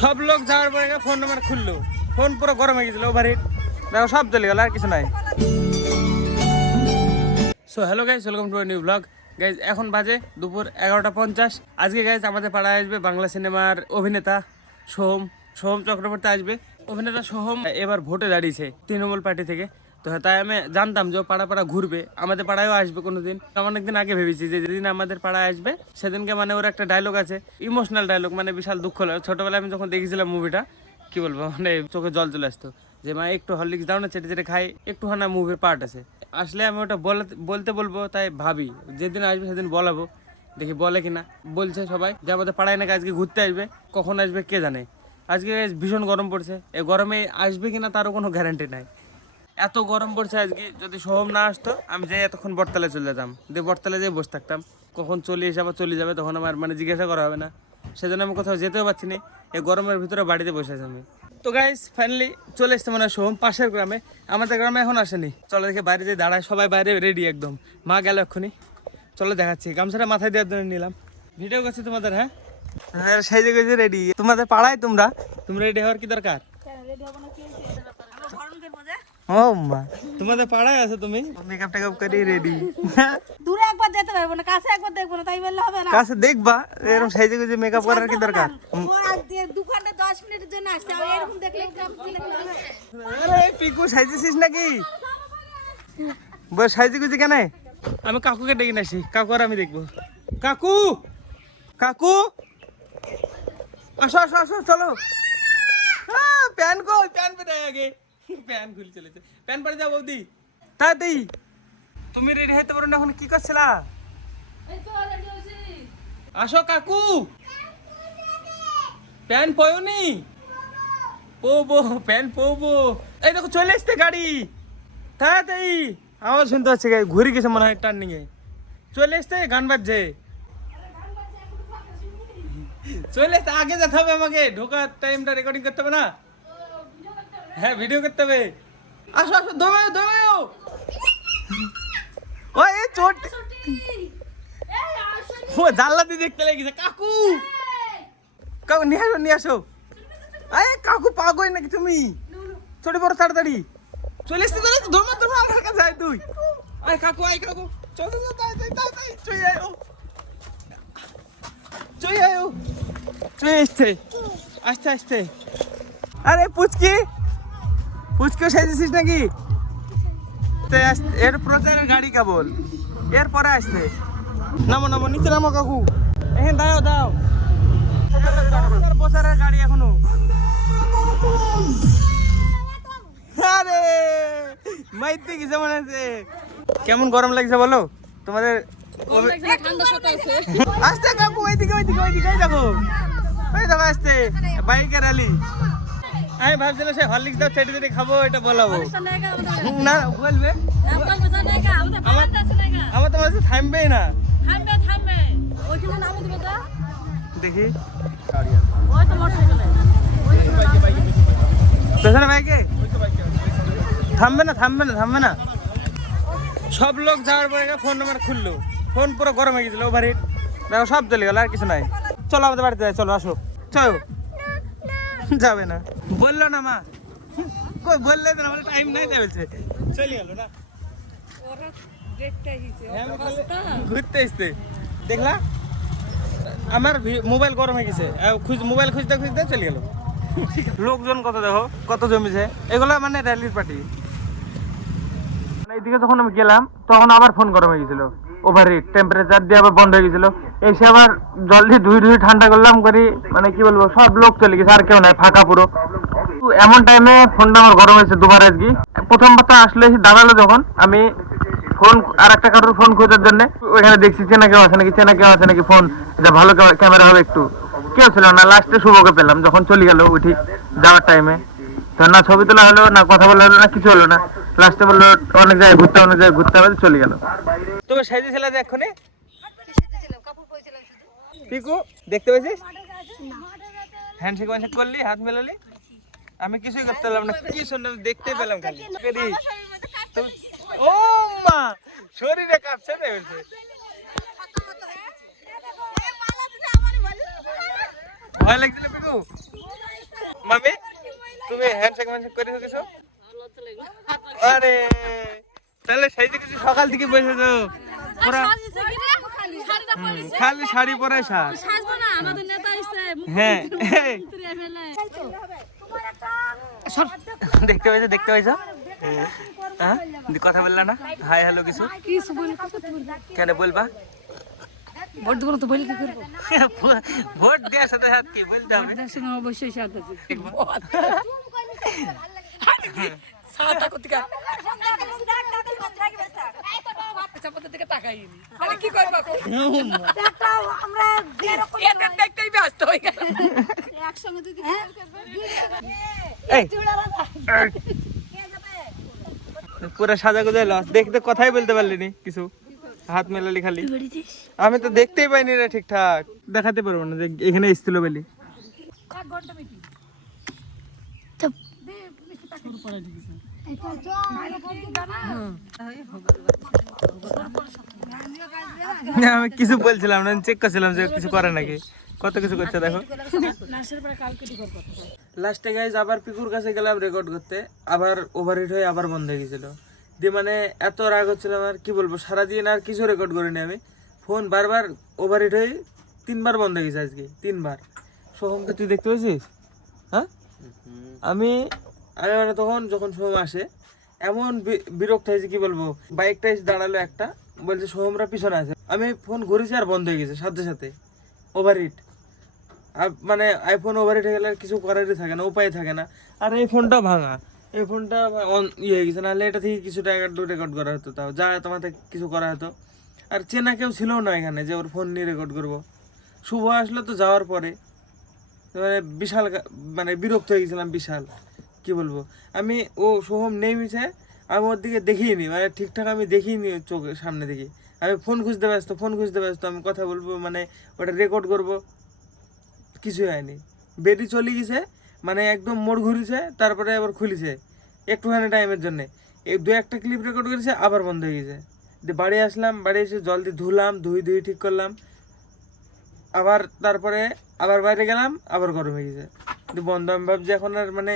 সব লোক যাওয়ার পরে ফোন নাম্বার খুললো, ফোন পুরো গরম হয়ে গেছিল, ওভারহিট, দেখো সব চলে গেল, আর কিছু নাই। So hello guys, welcome to new blog. Guys এখন বাজে দুপুর 11:50। আজকে গাইজ আমাদের পাড়ায় আসবে বাংলা সিনেমার অভিনেতা সোহম চক্রবর্তী আসবে। অভিনেতা সোহম এবার ভোটে দাঁড়িয়েছে তৃণমূল পার্টি থেকে। তো তাই আমি জানতাম যে পাড়া ঘুরবে, আমাদের পাড়ায়ও আসবে কোনোদিন। অনেকদিন আগে ভেবেছি যে যেদিন আমাদের পাড়ায় আসবে সেদিনকে মানে ওর একটা ডায়লগ আছে, ইমোশনাল ডায়লগ, মানে বিশাল দুঃখ লাগে। ছোটবেলায় আমি যখন দেখেছিলাম মুভিটা, কি বলবো, মানে চোখে জল চলে আসতো যে মা একটু হরলিক্স দাও না, চেটে খাই, একটু হানা মুভির পার্ট আছে। আসলে আমি ওটা বলতে বলবো, তাই ভাবি যেদিন আসবে সেদিন বলাবো, দেখি বলে কিনা। বলছে সবাই যে আমাদের পাড়ায় নাকি আজকে ঘুরতে আসবে, কখন আসবে কে জানে। আজকে ভীষণ গরম পড়ছে, এই গরমে আসবে কিনা তারও কোনো গ্যারান্টি নাই। এত গরম পড়ছে আজকে, যদি সোহম না আসতো আমি যাই এতক্ষণ বটতলায় চলে যেতাম, দিয়ে বটতলায় যেয়ে বসে থাকতাম, কখন চলে এসে আবার চলে যাবে, তখন আমার মানে জিজ্ঞাসা করা হবে না। সেজন্য আমি কোথাও যেতেও পারছি না, এই গরমের ভিতরে বাড়িতে বসে আছি আমি। তো গাইস ফাইনালি চলে এসছে মানে সোহম পাশের গ্রামে, আমাদের গ্রামে এখন আসেনি। চলো দেখে বাইরে যে দাঁড়ায়, সবাই বাইরে রেডি একদম, মা গেল এক্ষুনি। চলো দেখাচ্ছি, গামছাটা মাথায় দেওয়ার জন্য নিলাম, ভিডিও করছি তোমাদের। হ্যাঁ হ্যাঁ, সেই জায়গায় রেডি, তোমাদের পাড়ায় তোমরা রেডি হওয়ার কি দরকার? ও মা, তোমাদের পাড়ায় আছে, তুমি মেকআপ টেকআপ করে রেডি। দূরে একবার যেতে পারবো না, কাছে একবার দেখবো না, তাই বললে হবে না? কাছে দেখবা, এরকম সাইজে গুজে মেকআপ করার কি দরকার? দুখানে 10 মিনিটের জন্য আসছে, আমি এরকম দেখলে আরে পিকু সাইজেছিস নাকি? বল সাইজে গুজে কেন? আমি কাকুকে ডেকে নাসি, কাকু আর আমি দেখবো। কাকু কাকু আসো আসো আসো, চলো। প্যান কই? প্যান পেটাই আগে, প্যান খুলে চলেছে, প্যান পরে যাও বৌদি তাড়াতাড়ি। তুমি রেডি হইতে পারো না, এখন কি করছিলা? আসো কাকু, প্যান পয়নি, পোবো প্যান পোবো। এই দেখো চলে আসতে গাড়ি, তাড়াতাড়ি। আওয়াজ শুনতে পাচ্ছি, ঘুরে গেছে মনে হয় টার্নিং এ, চলে আসতে, গান বাজছে, চলে আসতে। আগে যেতে হবে আমাকে, ঢোকার টাইমটা রেকর্ডিং করতে হবে না? হ্যাঁ ভিডিও করতে হবে। আসো আসো, দৌড়াও দৌড়াও। ওই চোট, ও জানলা দিয়ে দেখতে লেগেছে। কাকু কাকু নিয়ে আসো নিয়ে আসো। আরে কাকু পাগল নাকি তুমি? চলে পড়ো তাড়াতাড়ি, চলে এসতে চলে এসতে, ধর্ম ধর্ম আমার কাছে আয় তুই। আয় কাকু, আয় কাকু, চলো চলো তাড়াতাড়ি তাড়াতাড়ি, চলে আয়ো চলে আয়ো, চলে এসছে আস্তে আস্তে। আরে পুচকি পুচকিও সাইজেছিস নাকি? এর প্রচারের গাড়ি কেবল, এরপরে আসছে। নামো নামো, নিচে নামো কাকু, এখানে দাও দাও, প্রচারের গাড়ি এখনো। আরে মাইতে কি যেমন আছে। কেমন গরম লাগছে বলো তোমাদের? আসতে কাকু, ওইদিকে ওইদিকে ওইদিকে, দেখো ওই দেখো আসতে বাইকের র্যালি। আমি ভাবছিলাম সে হরলিক্স দাও চেটে চেটে খাবো, এটা বলাবো না, বলবে আমার তোমার কাছে থামবেই না। দেখি পেছনে বাইকে থামবে না থামবে না থামবে না। সব লোক যাওয়ার পরে ফোন নাম্বার খুললো, ফোন পুরো গরম হয়ে গেছিল, ওভারহিট, দেখো সব চলে গেল, আর কিছু নাই। চলো আমাদের বাড়িতে যাই, চলো আসো। চলো যাবে না বললো না মা, কই বললে তো আমার টাইম নাই বলছে, চলে গেল না। ঘুরতে এসছে দেখলা, আমার মোবাইল গরম হয়ে গেছে, মোবাইল খুঁজতে খুঁজতে চলে গেল। লোকজন কত দেখো, কত জমেছে, এগুলো মানে র্যালির পার্টি। এইদিকে যখন আমি গেলাম তখন আবার ফোন গরম হয়ে গেছিল, ওভারহিট, টেম্পারেচার দিয়ে আবার বন্ধ হয়ে গেছিল। এসে আবার জল দিয়ে ধুয়ে ঠান্ডা করলাম করি, মানে কি বলবো, সব লোক চলে গেছে, আর কেউ নাই, ফাঁকা পুরো। এমন টাইমে ফোনটা আমার গরম হয়েছে দুবার আজকে। প্রথমবার তো আসলে দাঁড়ালো যখন, আমি ফোন আর একটা কারোর ফোন খোঁজার জন্য ওইখানে দেখছি চেনা কেউ আছে নাকি ফোন, এটা ভালো ক্যামেরা হবে, একটু কেউ ছিল না। লাস্টে শুভকে পেলাম যখন চলে গেল উঠি যাওয়ার টাইমে, তো না ছবি তোলা হলো না, কথা বলা হলো না, কিছু হলো না। লাস্টে বললো অনেক জায়গায় ঘুরতে হবে, চলে গেল। তুমি সাইজে ছিল যে এক্ষুনি পিকু দেখতে পেয়েছিস? হ্যান্ডশেক ওয়ানশেক করলি, হাত মেলালি, আমি কিছুই করতে পারলাম না, কি সুন্দর দেখতে পেলাম খালি। ও মা শরীরে কাঁপছে না, ভয় লাগছিল পিকু? মামি তুমি হ্যান্ডশেক করে কিছু? আরে তাহলে সেই দিকে সকাল থেকে বসেছো পুরা খালি শাড়ি পরাই সাজ। হ্যাঁ দেখতে পাইছো হ্যাঁ কথা বললা না হাই হ্যালো কিছু কেন বলবা? ভোট দেবো তো বলি কি করবো? ভোট দেওয়ার সাথে সাথে কি বলতে হবে? অবশ্যই সাথ আছে। পুরা সাজা গুজা লস দেখতে কথাই বলতে পারলিনি কিছু হাত মেলালি খালি আমি তো দেখতেই পাইনি রে ঠিকঠাক দেখাতে পারবো না যে এখানে এসেছিল বলি আমি কিছু বলছিলাম না চেক করছিলাম যে কিছু করে নাকি কত কিছু করছে দেখো লাস্টে গাইজ আবার পিকুর কাছে গেলাম রেকর্ড করতে আবার ওভারহিট হয়ে আবার বন্ধ হয়ে গেছিল দিয়ে মানে এত রাগ হচ্ছিল আমার কি বলবো সারাদিন আর কিছু রেকর্ড করিনি আমি ফোন বারবার ওভারহিট হয়ে 3 বার বন্ধ হয়ে গেছে আজকে 3 বার সোহমকে তুই দেখতে পেয়েছিস হ্যাঁ আমি মানে তখন যখন সোহম আসে এমন বিরক্ত হয়েছে কি বলবো বাইকটা এসে দাঁড়ালো একটা বলছে সোহমরা পিছনে আছে আমি ফোন ঘুরেছি আর বন্ধ হয়ে গেছে সাথে সাথে ওভারহিট আর মানে আইফোন ওভারহিট হয়ে গেলে আর কিছু করারই থাকে না উপায় থাকে না আর এই ফোনটা ভাঙা এই ফোনটা ইয়ে হয়ে গেছে নাহলে এটা থেকে কিছু টাকা রেকর্ড করা হতো তাও যা তোমাদের কিছু করা হতো আর চেনা কেউ ছিল না এখানে যে ওর ফোন নিয়ে রেকর্ড করবো শুভ আসলো তো যাওয়ার পরে মানে বিশাল মানে বিরক্ত হয়ে গেছিলাম বিশাল কি বলবো আমি ও সোহম নেমেছে আমি ওর দিকে দেখিনি মানে ঠিকঠাক আমি দেখিনি চোখের সামনে দিকে আমি ফোন খুঁজতে ব্যস্ত আমি কথা বলবো মানে ওটা রেকর্ড করব কিছুই হয়নি বেরিয়ে চলে গেছে মানে একদম মোড় ঘুরিছে তারপরে আবার খুলিছে একটুখানি টাইমের জন্য এই 2-1টা ক্লিপ রেকর্ড করেছে আবার বন্ধ হয়ে গেছে দিয়ে বাড়ি আসলাম বাড়ি এসে জল দিয়ে ধুলাম ধুই ঠিক করলাম আবার তারপরে আবার বাইরে গেলাম আবার গরম হয়ে গেছে দিয়ে বন্ধ আমি ভাবছি এখন আর মানে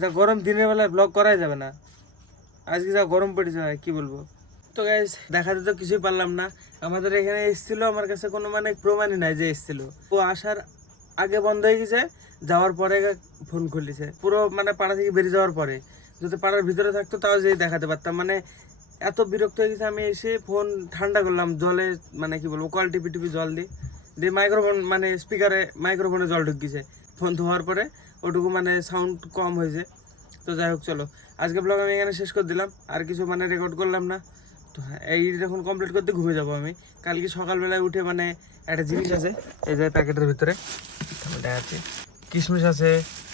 যা গরম দিনের বেলায় ব্লগ করাই যাবে না আজকে যা গরম পড়েছে ভাই কি বলবো তো গাইস দেখাতে তো কিছুই পারলাম না আমাদের এখানে এসেছিল আমার কাছে কোনো মানে প্রমাণই নাই যে এসেছিল ও আসার আগে বন্ধ হয়ে গেছে যাওয়ার পরে ফোন খুলেছে পুরো মানে পাড়া থেকে বেরিয়ে যাওয়ার পরে যদি পাড়ার ভিতরে থাকতো তাও যে দেখাতে পারতাম মানে এত বিরক্ত হয়ে গেছে আমি এসে ফোন ঠান্ডা করলাম জলে মানে কি বলবো কল টিপি জল দিয়ে মাইক্রোফোন মানে স্পিকারে মাইক্রোফোনে জল ঢুকিয়েছে ফোন ধোয়ার পরে ওটুকু মানে সাউন্ড কম হয়েছে তো যাই হোক চলো আজকে ব্লগ আমি এখানে শেষ করে দিলাম আর কিছু মানে রেকর্ড করলাম না তো হ্যাঁ এই যখন কমপ্লিট করতে ঘুমিয়ে যাবো আমি কালকে সকালবেলায় উঠে মানে একটা জিনিস আছে এই যে প্যাকেটের ভিতরে আছে কিশমিশ আছে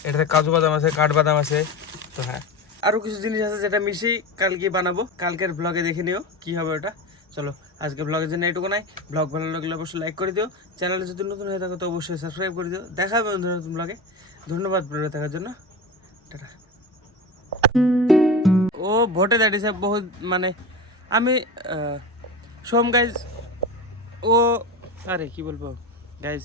এটাতে কাজু বাদাম আছে কাঠবাদাম আছে তো হ্যাঁ আরও কিছু জিনিস আছে যেটা মিশিয়ে কালকে বানাবো কালকের ব্লগে দেখে নিও কী হবে ওটা চলো আজকে ব্লগের জন্য এইটুকু নাই ব্লগ ভালো লাগলে অবশ্যই লাইক করে দিও চ্যানেলে যদি নতুন হয়ে থাকো তো অবশ্যই সাবস্ক্রাইব করে দিও দেখা হবে নতুন ব্লগে ধন্যবাদ ভিডিও দেখার জন্য টাটা ও ভোটে দাঁড়িয়েছে বহুত মানে আমি সোম গাইজ ও আরে কি বলবো গাইজ